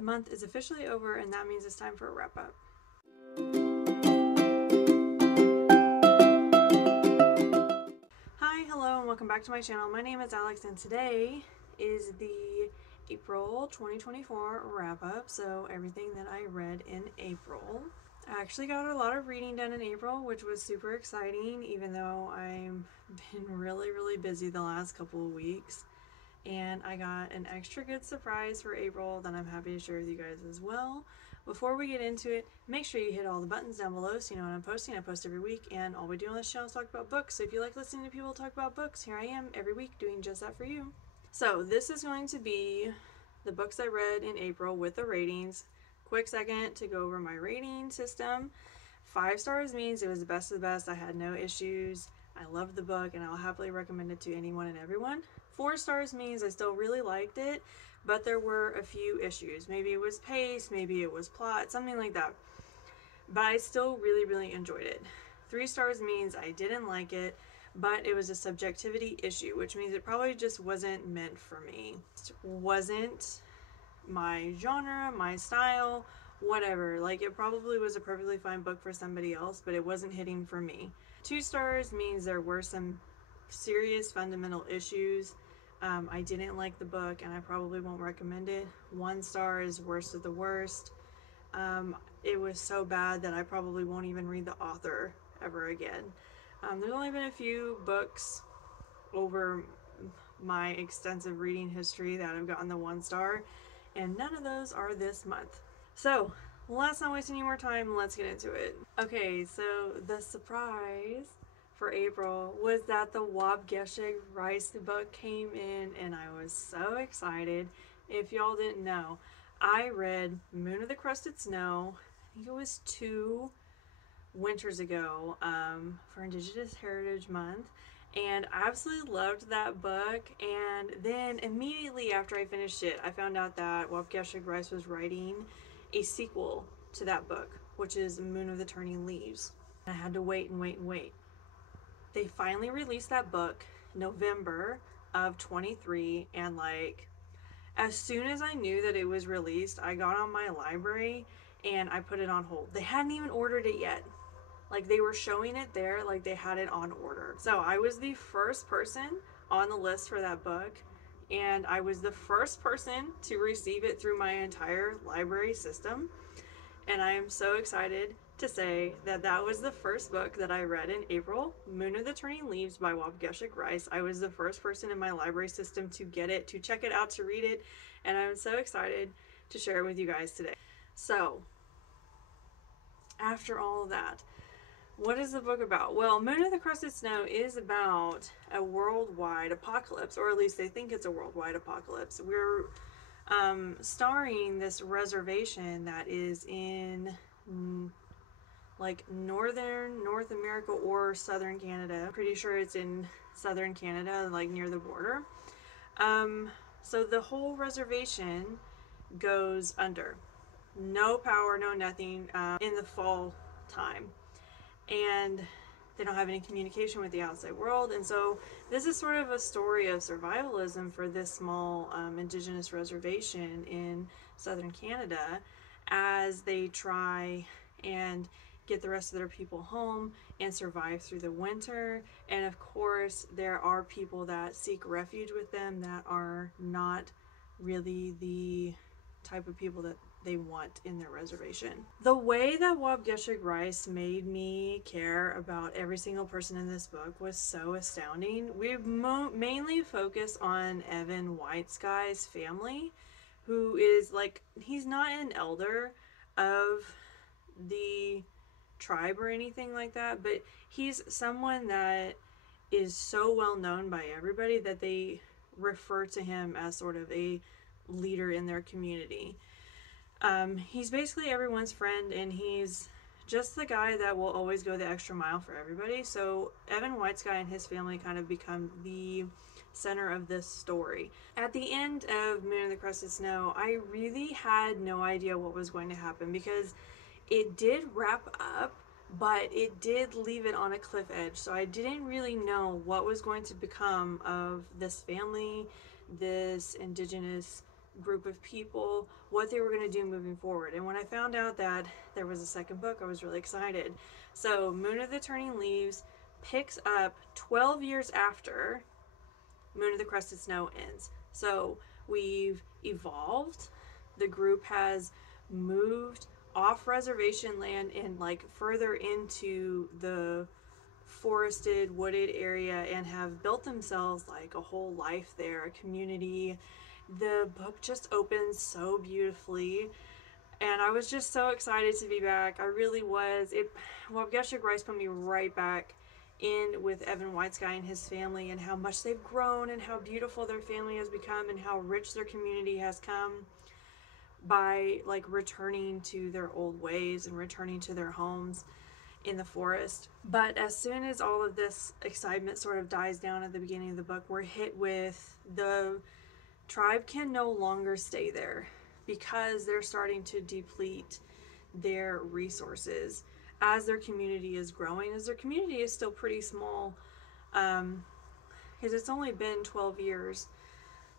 The month is officially over, and that means it's time for a wrap up. Hi, hello, and welcome back to my channel. My name is Alex, and today is the April 2024 wrap up. So everything that I read in April. I actually got a lot of reading done in April, which was super exciting, even though I've been really busy the last couple of weeks. And I got an extra good surprise for April that I'm happy to share with you guys as well. Before we get into it, make sure you hit all the buttons down below so you know when I'm posting. I post every week, and all we do on this channel is talk about books. So if you like listening to people talk about books, here I am every week doing just that for you. So this is going to be the books I read in April with the ratings. Quick second to go over my rating system. 5 stars means it was the best of the best. I had no issues. I loved the book, and I'll happily recommend it to anyone and everyone. 4 stars means I still really liked it, but there were a few issues. Maybe it was pace, maybe it was plot, something like that. But I still really enjoyed it. 3 stars means I didn't like it, but it was a subjectivity issue, which means it probably just wasn't meant for me. It wasn't my genre, my style, whatever. Like, it probably was a perfectly fine book for somebody else, but it wasn't hitting for me. 2 stars means there were some serious fundamental issues. I didn't like the book, and I probably won't recommend it. 1 star is worst of the worst. It was so bad that I probably won't even read the author ever again. There's only been a few books over my extensive reading history that have gotten the 1 star, and none of those are this month. So let's not waste any more time, let's get into it. Okay, so the surprise for April was that the Waubgeshig Rice book came in, and I was so excited. If y'all didn't know, I read Moon of the Crusted Snow, I think it was 2 winters ago, for Indigenous Heritage Month, and I absolutely loved that book. And then immediately after I finished it, I found out that Waubgeshig Rice was writing a sequel to that book, which is Moon of the Turning Leaves. I had to wait and wait. They finally released that book November of 23, and like as soon as I knew that it was released, I got on my library and I put it on hold. They hadn't even ordered it yet. Like, they were showing it there like they had it on order. So I was the first person on the list for that book, and I was the first person to receive it through my entire library system. And I am so excited to say that that was the first book that I read in April, Moon of the Turning Leaves by Waubgeshig Rice. I was the first person in my library system to get it, to check it out, to read it, and I'm so excited to share it with you guys today. So, after all of that, what is the book about? Well, Moon of the Crusted Snow is about a worldwide apocalypse, or at least they think it's a worldwide apocalypse. We're starring this reservation that is in like North America or southern Canada. I'm pretty sure it's in southern Canada, like near the border. So the whole reservation goes under. No power, no nothing, in the fall time. And they don't have any communication with the outside world. And so this is sort of a story of survivalism for this small Indigenous reservation in southern Canada as they try and get the rest of their people home and survive through the winter. And of course, there are people that seek refuge with them that are not really the type of people that they want in their reservation. The way that Waubgeshig Rice made me care about every single person in this book was so astounding. We mainly focus on Evan Whitesky's family, who is like, he's not an elder of the tribe or anything like that, but he's someone that is so well known by everybody that they refer to him as sort of a leader in their community. He's basically everyone's friend, and he's just the guy that will always go the extra mile for everybody. So Evan Whitesky and his family kind of become the center of this story. At the end of Moon of the Crusted Snow, I really had no idea what was going to happen, because it did wrap up, but it did leave it on a cliff edge. So I didn't really know what was going to become of this family, this Indigenous group of people, what they were going to do moving forward. And when I found out that there was a second book, I was really excited. So Moon of the Turning Leaves picks up 12 years after Moon of the Crested Snow ends. So we've evolved. The group has moved off reservation land and like further into the forested, wooded area and have built themselves like a whole life there, a community. The book just opens so beautifully, and I was just so excited to be back. I really was. Waubgeshig Rice put me right back in with Evan Whitesky and his family, and how much they've grown and how beautiful their family has become and how rich their community has come by like returning to their old ways and returning to their homes in the forest. But as soon as all of this excitement sort of dies down at the beginning of the book, we're hit with the tribe can no longer stay there because they're starting to deplete their resources as their community is growing, as their community is still pretty small, because it's only been 12 years.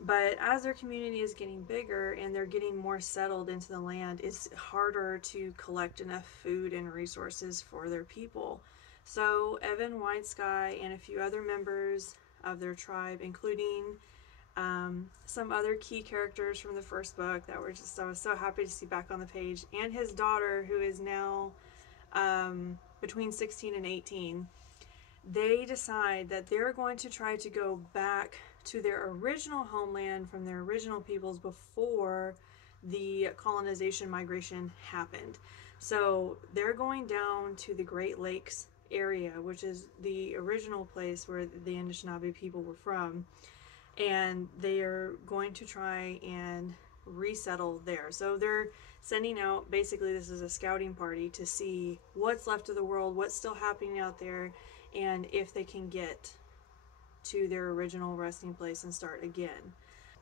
But as their community is getting bigger and they're getting more settled into the land, it's harder to collect enough food and resources for their people. So Evan Whitesky and a few other members of their tribe, including some other key characters from the first book that were just, I was so happy to see back on the page, and his daughter, who is now between 16 and 18, they decide that they're going to try to go back to their original homeland from their original peoples before the colonization migration happened. So they're going down to the Great Lakes area, which is the original place where the Anishinaabe people were from, and they are going to try and resettle there. So they're sending out, basically this is a scouting party to see what's left of the world, what's still happening out there, and if they can get to their original resting place and start again.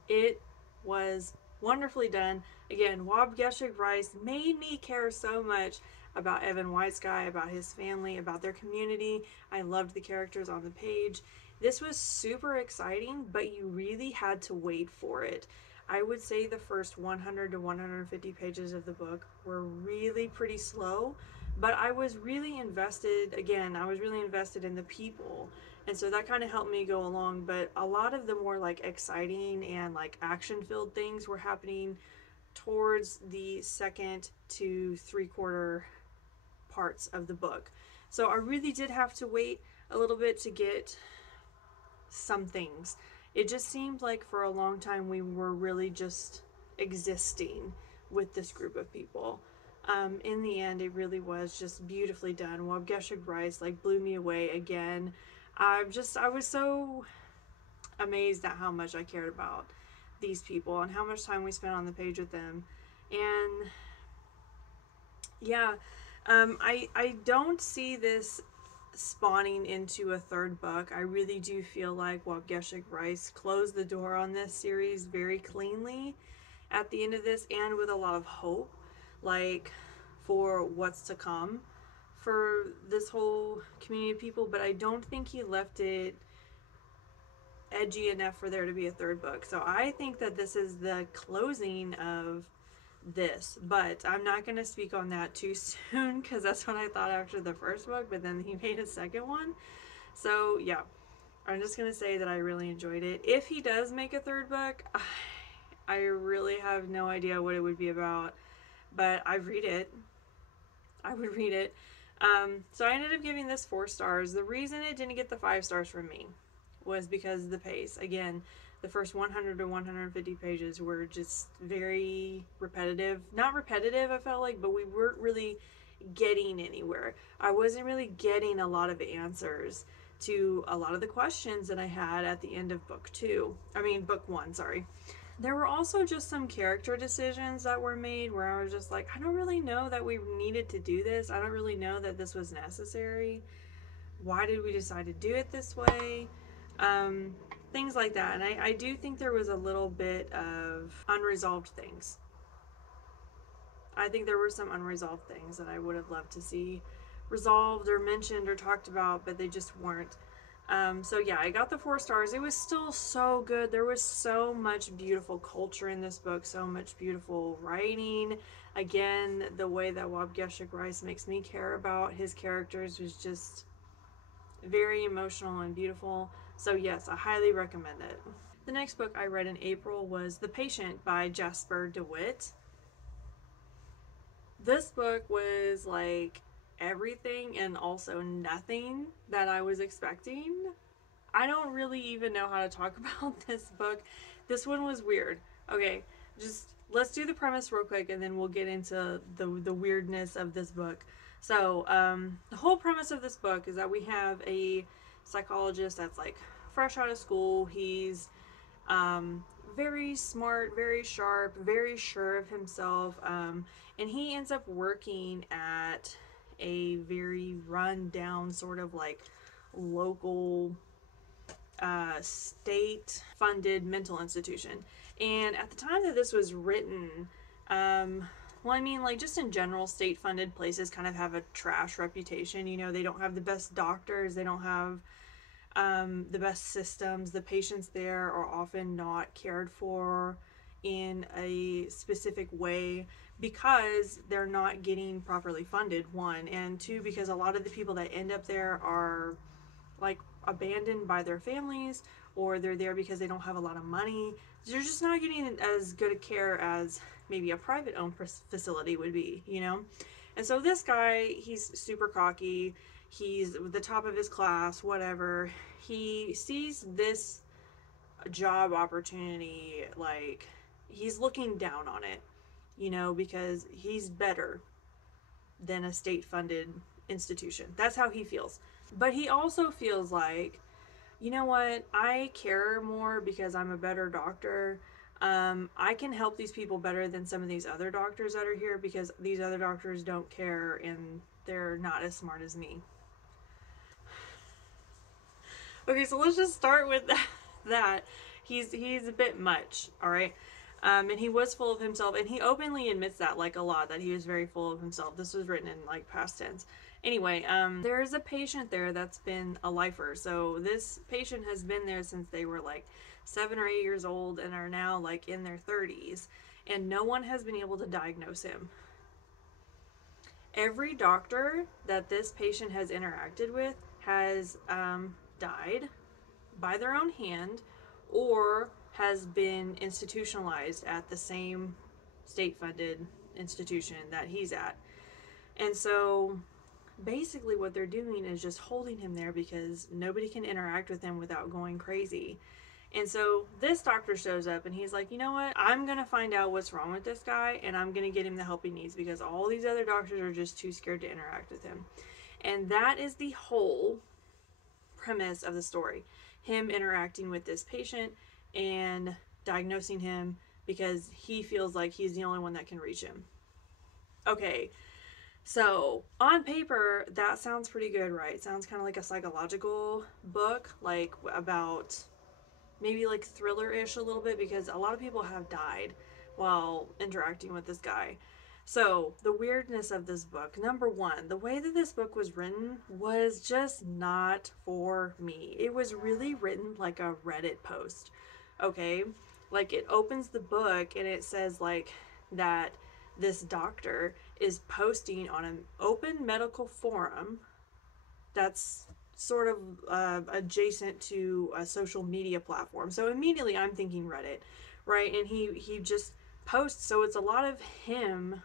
It was wonderfully done. Again, Waubgeshig Rice made me care so much about Evan Whitesky, about his family, about their community. I loved the characters on the page. This was super exciting, but you really had to wait for it. I would say the first 100 to 150 pages of the book were really pretty slow, but I was really invested. Again, I was really invested in the people, and so that kind of helped me go along. But a lot of the more like exciting and like action-filled things were happening towards the second to three-quarter parts of the book. So I really did have to wait a little bit to get some things. It just seemed like for a long time we were really just existing with this group of people. In the end, it really was just beautifully done. Waubgeshig Rice like blew me away again. I was so amazed at how much I cared about these people and how much time we spent on the page with them. And yeah, I don't see this spawning into a third book. I really do feel like Waubgeshig Rice closed the door on this series very cleanly at the end of this, and with a lot of hope, like for what's to come for this whole community of people. But I don't think he left it edgy enough for there to be a third book. So I think that this is the closing of this, but I'm not going to speak on that too soon, because that's what I thought after the first book, but then he made a second one. So yeah, I'm just going to say that I really enjoyed it. If he does make a third book, I really have no idea what it would be about, but I'd read it. I would read it. So I ended up giving this 4 stars. The reason it didn't get the 5 stars from me was because of the pace. Again, the first 100 to 150 pages were just very repetitive. Not repetitive, I felt like, but we weren't really getting anywhere. I wasn't really getting a lot of answers to a lot of the questions that I had at the end of book 1, sorry. There were also just some character decisions that were made where I was just like, I don't really know that we needed to do this. I don't really know that this was necessary. Why did we decide to do it this way? Things like that. And I do think there was a little bit of unresolved things. I think there were some unresolved things that I would have loved to see resolved or mentioned or talked about, but they just weren't. So yeah, I got the 4 stars. It was still so good. There was so much beautiful culture in this book, so much beautiful writing. Again, the way that Waubgeshig writes makes me care about his characters was just very emotional and beautiful. So yes, I highly recommend it. The next book I read in April was The Patient by Jasper Dewitt. This book was like everything and also nothing that I was expecting. I don't really even know how to talk about this book. This one was weird. Okay, just let's do the premise real quick and then we'll get into the weirdness of this book. So, the whole premise of this book is that we have a psychologist that's like fresh out of school. He's very smart, very sharp, very sure of himself, and he ends up working at a very run down sort of like local state funded mental institution. And at the time that this was written, well, I mean, like, just in general, state funded places kind of have a trash reputation. You know, they don't have the best doctors, they don't have the best systems. The patients there are often not cared for in a specific way because they're not getting properly funded, one, and two, because a lot of the people that end up there are like abandoned by their families, or they're there because they don't have a lot of money. They're just not getting as good a care as maybe a private owned facility would be, you know? And so this guy, he's super cocky. He's the top of his class, whatever. He sees this job opportunity, like, he's looking down on it, you know, because he's better than a state funded institution. That's how he feels. But he also feels like, you know what, I care more because I'm a better doctor. I can help these people better than some of these other doctors that are here because these other doctors don't care and they're not as smart as me. Okay, so let's just start with that. He's a bit much, all right? And he was full of himself, and he openly admits that, like, a lot, that he was very full of himself. This was written in, like, past tense. Anyway, there's a patient there that's been a lifer. So this patient has been there since they were, like, 7 or 8 years old and are now, like, in their 30s. And no one has been able to diagnose him. Every doctor that this patient has interacted with has died by their own hand or has been institutionalized at the same state-funded institution that he's at. And so basically what they're doing is just holding him there because nobody can interact with him without going crazy. And so this doctor shows up and he's like, you know what, I'm going to find out what's wrong with this guy and I'm going to get him the help he needs because all these other doctors are just too scared to interact with him. And that is the whole premise of the story. Him interacting with this patient and diagnosing him because he feels like he's the only one that can reach him. Okay, so on paper, that sounds pretty good, right? It sounds kind of like a psychological book, like about maybe like thriller-ish a little bit because a lot of people have died while interacting with this guy. So the weirdness of this book, number one, the way that this book was written was just not for me. It was really written like a Reddit post, okay? Like it opens the book and it says like that this doctor is posting on an open medical forum that's sort of adjacent to a social media platform. So immediately I'm thinking Reddit, right? And he just posts, so it's a lot of him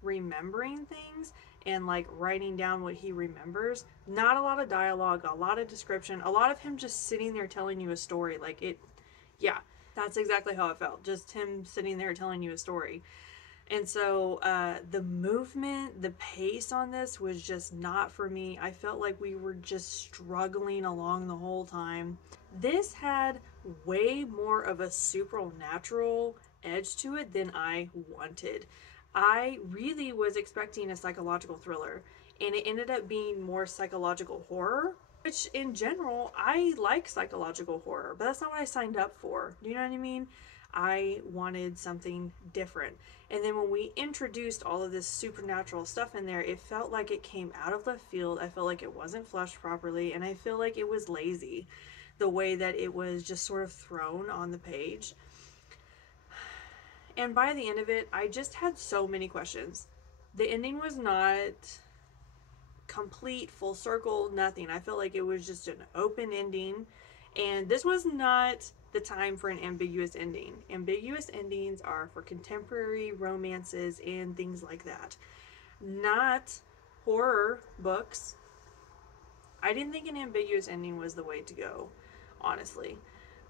remembering things and like writing down what he remembers. Not a lot of dialogue, a lot of description, a lot of him just sitting there telling you a story. Like it, yeah, that's exactly how it felt. Just him sitting there telling you a story. And so the movement, the pace on this was just not for me. I felt like we were just struggling along the whole time. This had way more of a supernatural edge to it than I wanted. I really was expecting a psychological thriller, and it ended up being more psychological horror, which in general, I like psychological horror, but that's not what I signed up for. Do you know what I mean? I wanted something different. And then when we introduced all of this supernatural stuff in there, it felt like it came out of left field. I felt like it wasn't fleshed properly, and I feel like it was lazy the way that it was just sort of thrown on the page. And by the end of it, I just had so many questions. The ending was not complete, full circle, nothing. I felt like it was just an open ending. And this was not the time for an ambiguous ending. Ambiguous endings are for contemporary romances and things like that, not horror books. I didn't think an ambiguous ending was the way to go, honestly.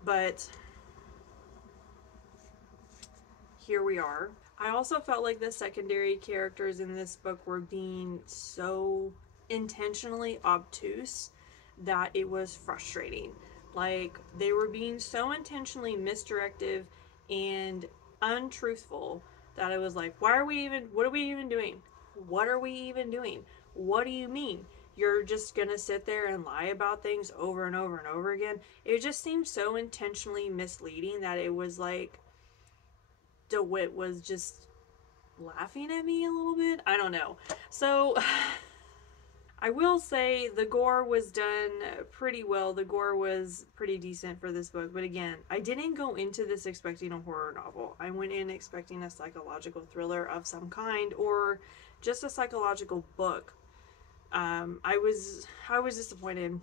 But here we are. I also felt like the secondary characters in this book were being so intentionally obtuse that it was frustrating. Like, they were being so intentionally misdirective and untruthful that I was like, what are we even doing? What are we even doing? What do you mean? You're just gonna sit there and lie about things over and over and over again? It just seemed so intentionally misleading that it was like Dewitt was just laughing at me a little bit. I don't know. So I will say the gore was done pretty well. The gore was pretty decent for this book. But again, I didn't go into this expecting a horror novel. I went in expecting a psychological thriller of some kind, or just a psychological book. I was disappointed.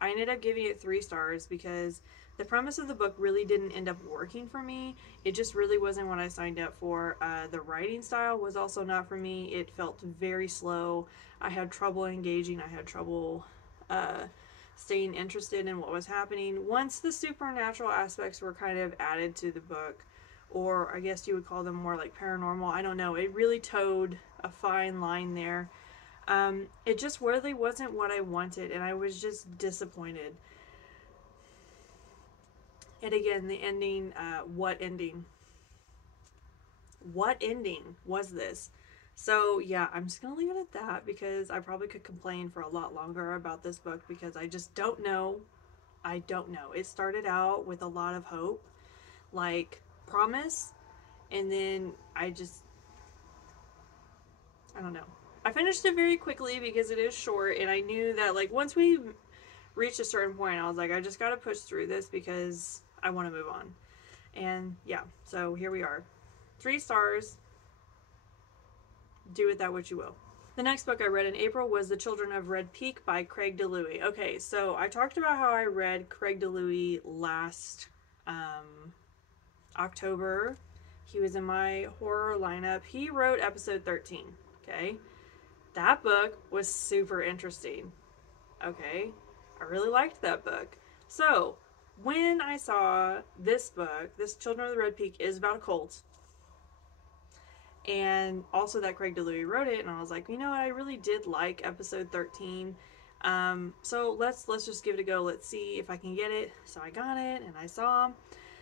I ended up giving it 3 stars because the premise of the book really didn't end up working for me. It just really wasn't what I signed up for. The writing style was also not for me. It felt very slow. I had trouble engaging. I had trouble staying interested in what was happening. Once the supernatural aspects were kind of added to the book, or I guess you would call them more like paranormal, I don't know. It really towed a fine line there. It just really wasn't what I wanted, and I was just disappointed. And again, the ending, what ending? What ending was this? So yeah, I'm just gonna leave it at that because I probably could complain for a lot longer about this book because I just don't know. I don't know. It started out with a lot of hope, like promise, and then I don't know. I finished it very quickly because it is short, and I knew that like once we reached a certain point, I was like, I just gotta push through this because I want to move on. And yeah, so here we are. 3 stars. Do with that what you will. The next book I read in April was The Children of Red Peak by Craig DiLouie. Okay, so I talked about how I read Craig DiLouie last October. He was in my horror lineup. He wrote episode 13. Okay, that book was super interesting. Okay, I really liked that book. So when I saw this book, this Children of the Red Peak is about a cult, and also that Craig DiLouie wrote it, and I was like, you know what, I really did like episode 13. So let's just give it a go. Let's see if I can get it. So I got it, and I saw.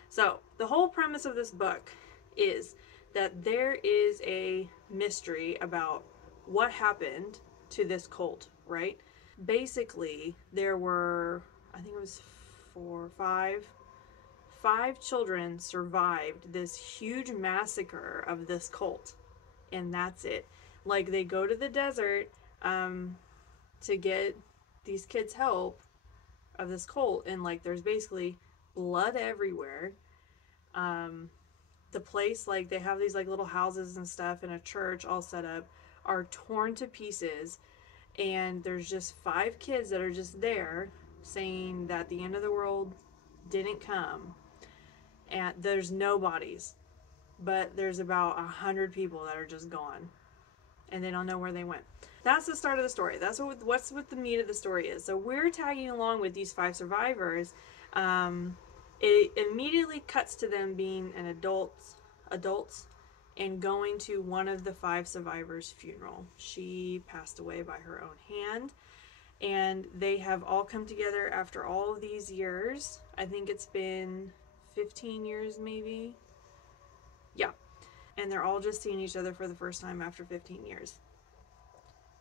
So the whole premise of this book is that there is a mystery about what happened to this cult, right? Basically, there were, I think it was 5 children survived this huge massacre of this cult, and that's it. Like, they go to the desert to get these kids help of this cult, and like there's basically blood everywhere. The place, like, they have these like little houses and stuff and a church all set up, are torn to pieces, and there's just 5 kids that are just there saying that the end of the world didn't come, and there's no bodies, but there's about 100 people that are just gone, and they don't know where they went. That's the start of the story. That's what the meat of the story is. So we're tagging along with these 5 survivors. It immediately cuts to them being an adults and going to one of the 5 survivors' funeral. She passed away by her own hand, and they have all come together after all of these years. I think it's been 15 years maybe. Yeah. And they're all just seeing each other for the first time after 15 years.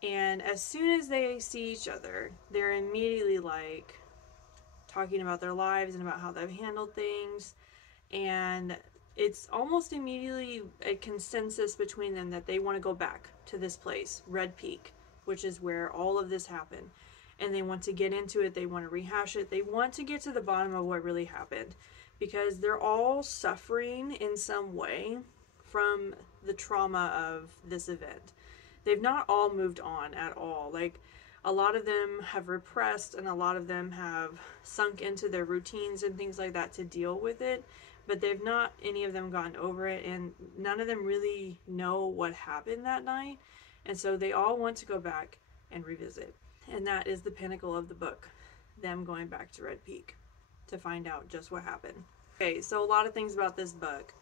And as soon as they see each other, they're immediately like talking about their lives and about how they've handled things. And it's almost immediately a consensus between them that they want to go back to this place, Red Peak, which is where all of this happened. And they want to get into it, they want to rehash it, they want to get to the bottom of what really happened. Because they're all suffering in some way from the trauma of this event. They've not all moved on at all. Like, a lot of them have repressed, and a lot of them have sunk into their routines and things like that to deal with it, but they've not, any of them, gotten over it, and none of them really know what happened that night, and so they all want to go back and revisit. And that is the pinnacle of the book, them going back to Red Peak to find out just what happened. Okay, so a lot of things about this book.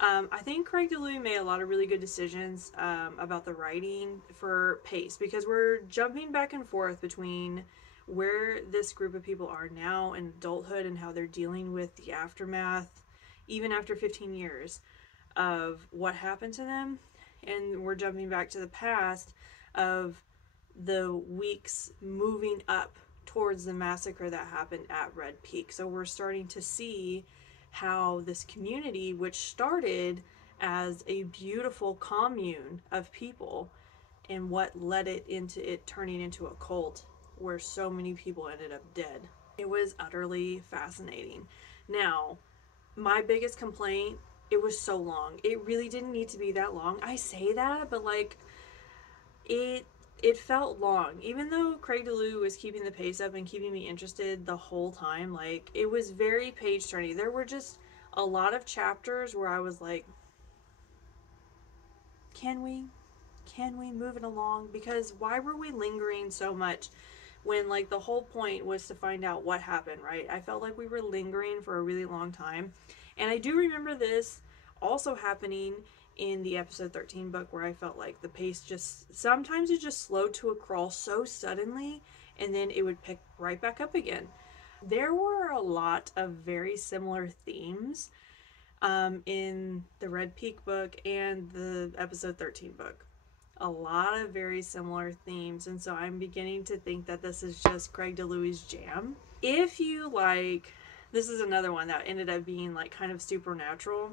I think Craig DiLouie made a lot of really good decisions about the writing for pace, because we're jumping back and forth between where this group of people are now in adulthood and how they're dealing with the aftermath, even after 15 years of what happened to them, and we're jumping back to the past of the weeks moving up towards the massacre that happened at Red Peak. So we're starting to see how this community, which started as a beautiful commune of people, and what led it into it turning into a cult where so many people ended up dead. It was utterly fascinating. Now, my biggest complaint, it was so long. It really didn't need to be that long. I say that, but like, it felt long. Even though Craig DiLouie was keeping the pace up and keeping me interested the whole time, like, it was very page turning. There were just a lot of chapters where I was like, can we move it along? Because why were we lingering so much when, like, the whole point was to find out what happened, right? I felt like we were lingering for a really long time. And I do remember this also happening in the episode 13 book, where I felt like the pace just, sometimes it just slowed to a crawl so suddenly, and then it would pick right back up again. There were a lot of very similar themes in the Red Peak book and the episode 13 book. A lot of very similar themes, and so I'm beginning to think that this is just Craig DiLouie's jam. If you like, this is another one that ended up being like kind of supernatural,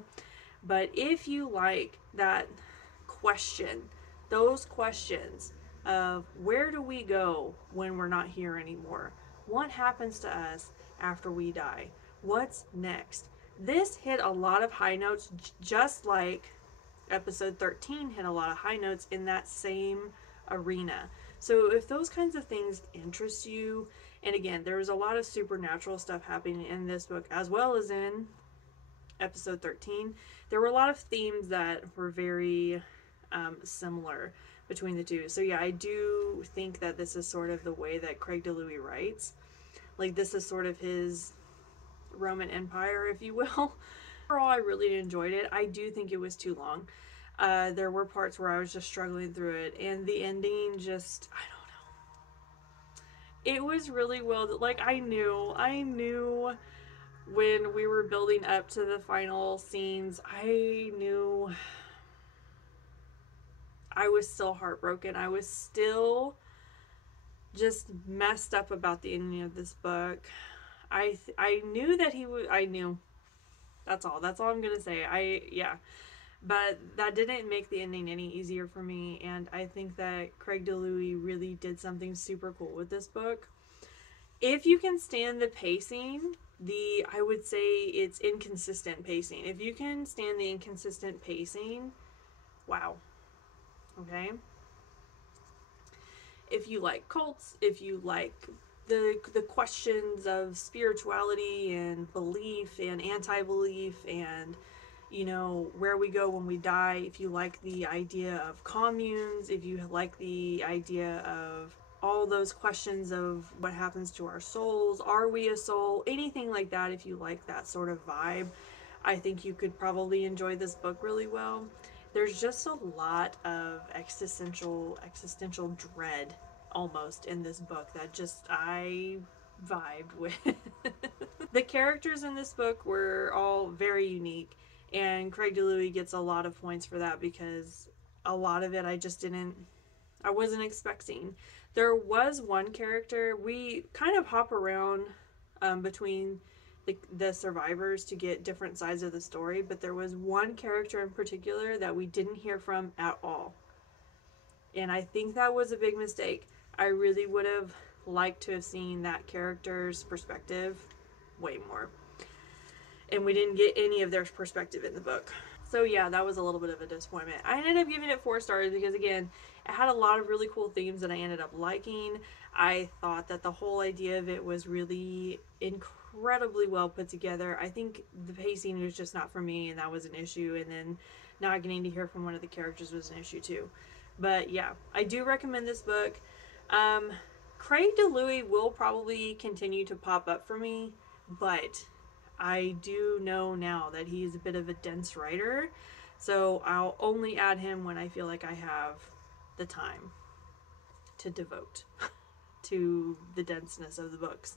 but if you like that question, those questions of where do we go when we're not here anymore? What happens to us after we die? What's next? This hit a lot of high notes, just like episode 13 hit a lot of high notes in that same arena. So if those kinds of things interest you, and again, there was a lot of supernatural stuff happening in this book as well as in episode 13, there were a lot of themes that were very similar between the two. So yeah, I do think that this is sort of the way that Craig DiLouie writes. Like, this is sort of his Roman Empire, if you will. Overall, I really enjoyed it. I do think it was too long. There were parts where I was just struggling through it, and the ending just, I don't know. It was really well, like, I knew when we were building up to the final scenes, I knew I was still heartbroken. I was still just messed up about the ending of this book. I knew that he would, I knew. That's all I'm gonna say. But that didn't make the ending any easier for me, and I think that Craig DiLouie really did something super cool with this book. If you can stand the pacing, I would say it's inconsistent pacing. If you can stand the inconsistent pacing, wow. Okay? If you like cults, if you like the questions of spirituality and belief and anti-belief and, you know, where we go when we die, if you like the idea of communes, if you like the idea of all those questions of what happens to our souls, are we a soul, anything like that, if you like that sort of vibe, I think you could probably enjoy this book really well. There's just a lot of existential dread almost in this book that just I vibed with. The characters in this book were all very unique, and Craig DiLouie gets a lot of points for that, because a lot of it I wasn't expecting. There was one character, we kind of hop around between the survivors to get different sides of the story, but there was one character in particular that we didn't hear from at all. And I think that was a big mistake. I really would have liked to have seen that character's perspective way more. And we didn't get any of their perspective in the book. So yeah, that was a little bit of a disappointment. I ended up giving it 4 stars because, again, it had a lot of really cool themes that I ended up liking. I thought that the whole idea of it was really incredibly well put together. I think the pacing was just not for me, and that was an issue. And then not getting to hear from one of the characters was an issue too. But yeah, I do recommend this book. Craig DiLouie will probably continue to pop up for me, but I do know now that he's a bit of a dense writer, so I'll only add him when I feel like I have the time to devote to the denseness of the books.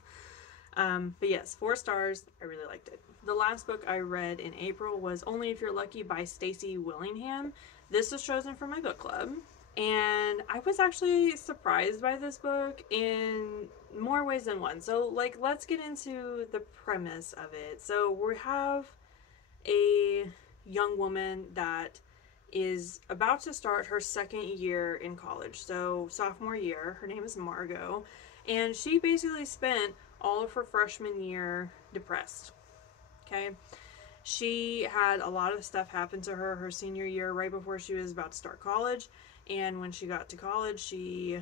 But yes, 4 stars. I really liked it. The last book I read in April was Only If You're Lucky by Stacy Willingham. This was chosen for my book club, and I was actually surprised by this book in more ways than one. So, let's get into the premise of it. So, we have a young woman that is about to start her 2nd year in college. So, sophomore year. Her name is Margot, and she basically spent all of her freshman year depressed. Okay? She had a lot of stuff happen to her senior year right before she was about to start college. And when she got to college, she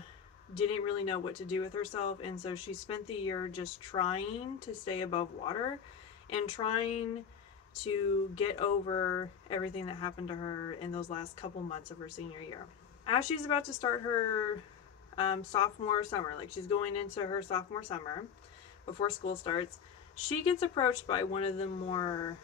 didn't really know what to do with herself. And so she spent the year just trying to stay above water and trying to get over everything that happened to her in those last couple months of her senior year. As she's about to start her sophomore summer, she's going into her sophomore summer before school starts, she gets approached by one of the more,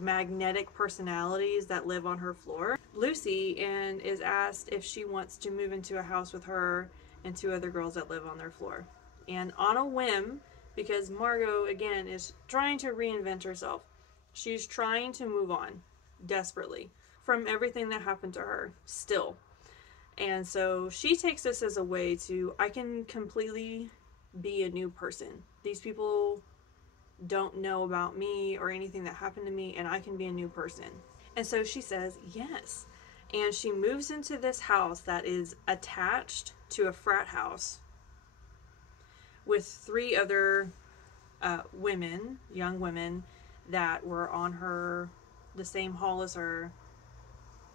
magnetic personalities that live on her floor, Lucy, and is asked if she wants to move into a house with her and 2 other girls that live on their floor. And on a whim, because Margot, again, is trying to reinvent herself, she's trying to move on desperately from everything that happened to her still. And so she takes this as a way to, I can completely be a new person. These people don't know about me or anything that happened to me, and I can be a new person. And so she says yes. And she moves into this house that is attached to a frat house with 3 other women, young women, that were on the same hall as her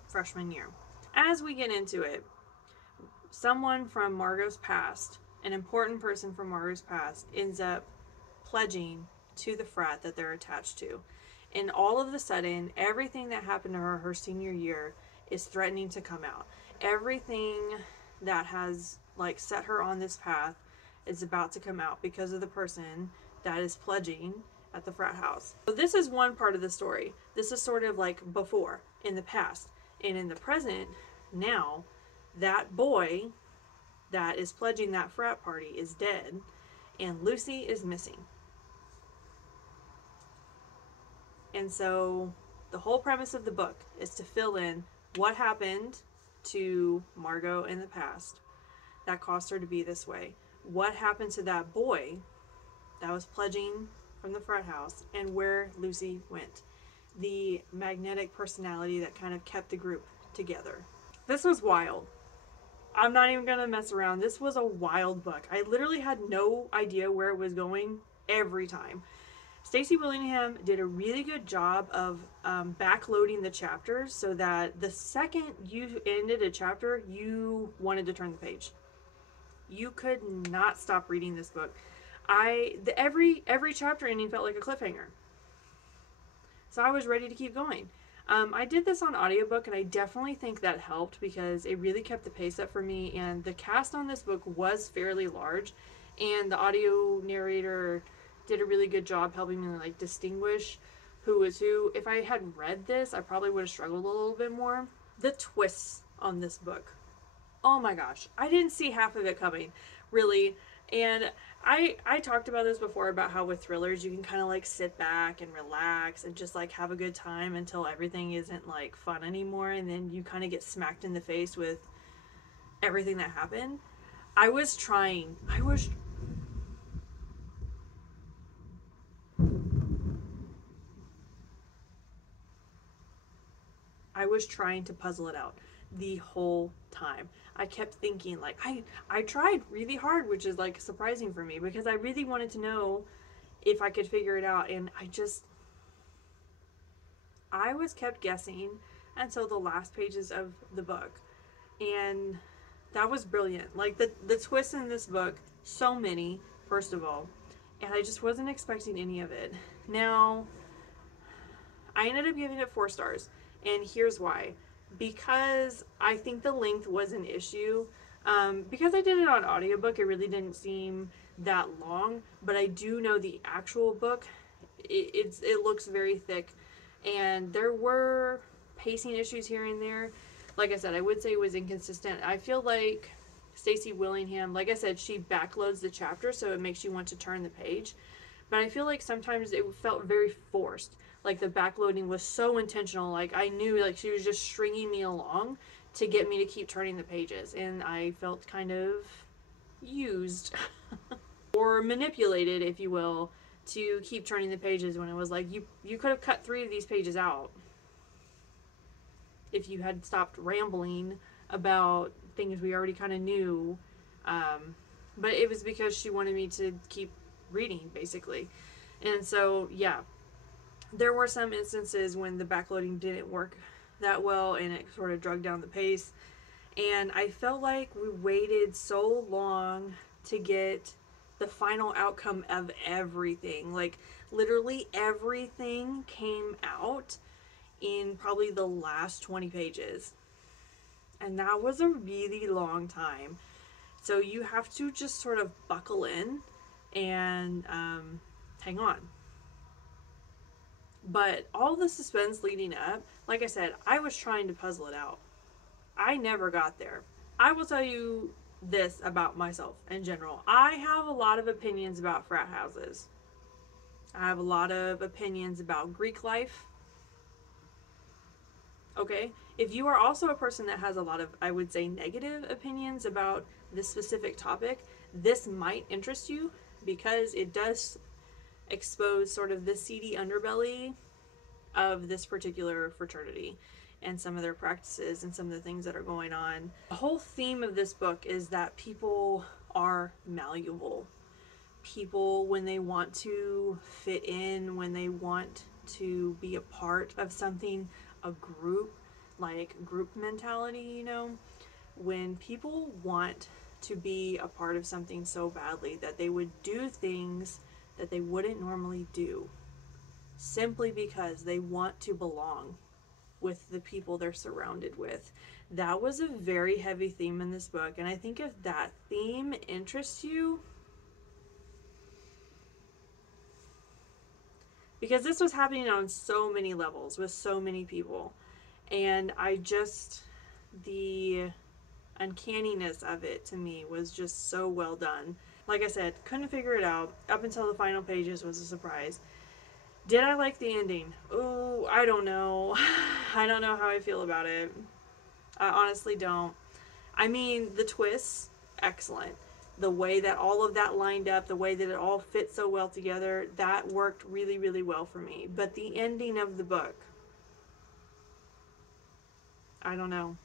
freshman year. As we get into it, someone from Margot's past, an important person from Margot's past, ends up pledging to the frat that they're attached to. And all of a sudden, everything that happened to her senior year is threatening to come out. Everything that has set her on this path is about to come out because of the person that is pledging at the frat house. So this is one part of the story. This is sort of before, in the past. And in the present, now, that boy that is pledging that frat party is dead, and Lucy is missing. And so the whole premise of the book is to fill in what happened to Margot in the past that caused her to be this way. What happened to that boy that was pledging from the frat house, and where Lucy went. The magnetic personality that kind of kept the group together. This was wild. I'm not even going to mess around. This was a wild book. I literally had no idea where it was going every time. Stacy Willingham did a really good job of backloading the chapters so that the second you ended a chapter, you wanted to turn the page. You could not stop reading this book. Every chapter ending felt like a cliffhanger. So I was ready to keep going. I did this on audiobook, and I definitely think that helped because it really kept the pace up for me, and the cast on this book was fairly large, and the audio narrator did a really good job helping me distinguish who was who. If I had read this, I probably would have struggled a little bit more. The twists on this book. Oh my gosh. I didn't see half of it coming, really. And I talked about this before about how with thrillers you can kind of sit back and relax and just have a good time until everything isn't fun anymore, and then you kind of get smacked in the face with everything that happened. I was was trying to puzzle it out the whole time. I kept thinking, like, I tried really hard, which is like surprising for me because I really wanted to know if I could figure it out, and I was kept guessing until the last pages of the book. And that was brilliant. Like the twists in this book, so many, first of all, and I just wasn't expecting any of it. Now, I ended up giving it 4 stars, and here's why. Because I think the length was an issue. Because I did it on audiobook, it really didn't seem that long, but I do know the actual book, it looks very thick, and there were pacing issues here and there. Like I said, I would say it was inconsistent. I feel like Stacy Willingham, like I said, she backloads the chapter, so it makes you want to turn the page. But I feel like sometimes it felt very forced. Like the backloading was so intentional. Like I knew like she was just stringing me along to get me to keep turning the pages. And I felt kind of used or manipulated, if you will, to keep turning the pages when it was like, you could have cut 3 of these pages out if you had stopped rambling about things we already kind of knew. But it was because she wanted me to keep reading, basically. And so, yeah, there were some instances when the backloading didn't work that well, and it sort of drug down the pace. And I felt like we waited so long to get the final outcome of everything. Like, literally everything came out in probably the last 20 pages. And that was a really long time. So you have to just sort of buckle in and hang on. But all the suspense leading up, like I said, I was trying to puzzle it out. I never got there. I will tell you this about myself in general. I have a lot of opinions about frat houses. I have a lot of opinions about Greek life. Okay? If you are also a person that has a lot of, I would say, negative opinions about this specific topic, this might interest you because it does expose sort of the seedy underbelly of this particular fraternity and some of their practices and some of the things that are going on. The whole theme of this book is that people are malleable. People, when they want to fit in, when they want to be a part of something, a group, like group mentality, you know, when people want to be a part of something so badly that they would do things that they wouldn't normally do simply because they want to belong with the people they're surrounded with. That was a very heavy theme in this book, and I think if that theme interests you, because this was happening on so many levels with so many people, and the uncanniness of it to me was just so well done. Like I said, couldn't figure it out up until the final pages was a surprise. Did I like the ending? Ooh, I don't know. I don't know how I feel about it. I honestly don't. I mean, the twists, excellent. The way that all of that lined up, the way that it all fit so well together, that worked really, really well for me. But the ending of the book, I don't know.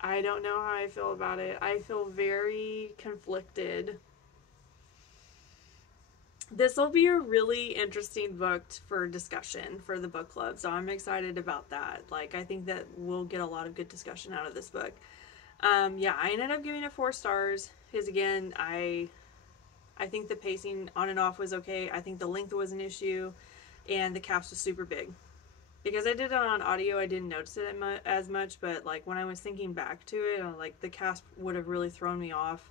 I don't know how I feel about it. I feel very conflicted. This will be a really interesting book for discussion for the book club, so I'm excited about that. Like, I think that we'll get a lot of good discussion out of this book. Yeah, I ended up giving it 4 stars because, again, I think the pacing on and off was okay. I think the length was an issue, and the cast was super big. Because I did it on audio, I didn't notice it as much, but like when I was thinking back to it, like the cast would have really thrown me off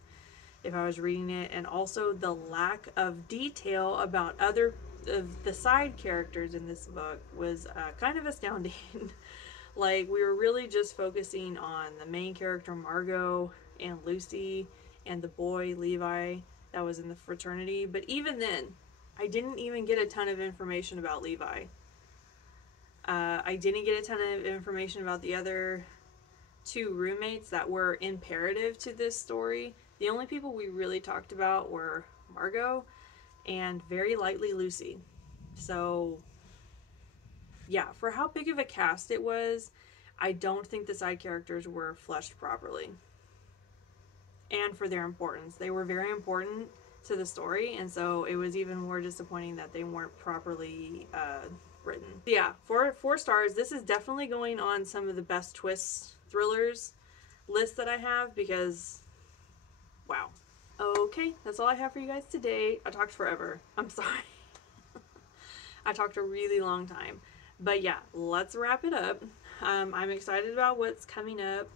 if I was reading it. And also the lack of detail about other of the side characters in this book was kind of astounding. Like, we were really just focusing on the main character Margot and Lucy and the boy Levi that was in the fraternity. But even then, I didn't even get a ton of information about Levi. I didn't get a ton of information about the other 2 roommates that were imperative to this story. The only people we really talked about were Margot and very lightly Lucy. So yeah, for how big of a cast it was, I don't think the side characters were fleshed properly. And for their importance, they were very important to the story, and so it was even more disappointing that they weren't properly written. Yeah, 4 stars. This is definitely going on some of the best twist thrillers list that I have, because wow. Okay, that's all I have for you guys today. I talked forever. I'm sorry. I talked a really long time. But yeah, let's wrap it up. I'm excited about what's coming up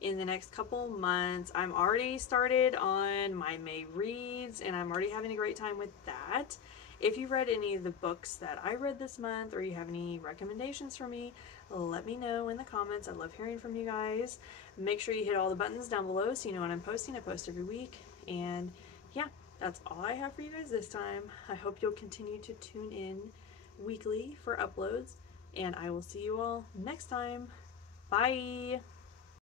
in the next couple months. I'm already started on my May reads, and I'm already having a great time with that. If you read any of the books that I read this month, or you have any recommendations for me, let me know in the comments. I love hearing from you guys. Make sure you hit all the buttons down below so you know when I'm posting. I post every week. And yeah, that's all I have for you guys this time. I hope you'll continue to tune in weekly for uploads, and I will see you all next time. Bye!